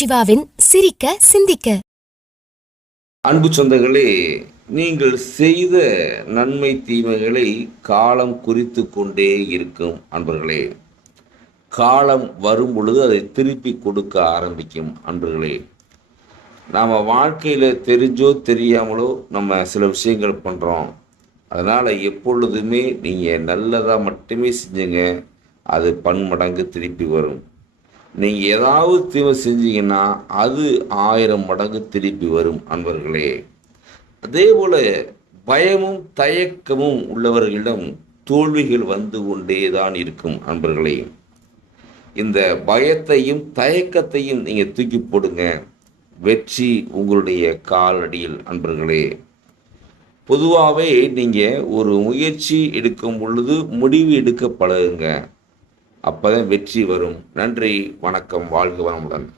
சிவாவின் சிரிக்க சிந்திக்க. அன்பு சொந்தங்களே, நீங்கள் செய்த நன்மை தீமைகளை காலம் குறித்து கொண்டே இருக்கும் அன்பர்களே. காலம் வரும் பொழுது அதை திருப்பி கொடுக்க ஆரம்பிக்கும் அன்பர்களே. நாம் வாழ்க்கையில் தெரிஞ்சோ தெரியாமலோ நம்ம சில விஷயங்கள் பண்ணுறோம். அதனால் எப்பொழுதுமே நீங்கள் நல்லதாக மட்டுமே செஞ்சுங்க, அது பன்மடங்கு திருப்பி வரும். நீங்கள் ஏதாவது தீமை செஞ்சீங்கன்னா அது 1000 மடங்கு திருப்பி வரும் அன்பர்களே. அதே போல் பயமும் தயக்கமும் உள்ளவர்களிடம் தோல்விகள் வந்து கொண்டே தான் இருக்கும் அன்பர்களே. இந்த பயத்தையும் தயக்கத்தையும் நீங்கள் தூக்கி போடுங்க, வெற்றி உங்களுடைய காலடியில் அன்பர்களே. பொதுவாகவே நீங்கள் ஒரு முயற்சி எடுக்கும் பொழுது முடிவு எடுக்க பழகுங்க, அப்போதான் வெற்றி வரும். நன்றி, வணக்கம், வாழ்க வளமுடன்.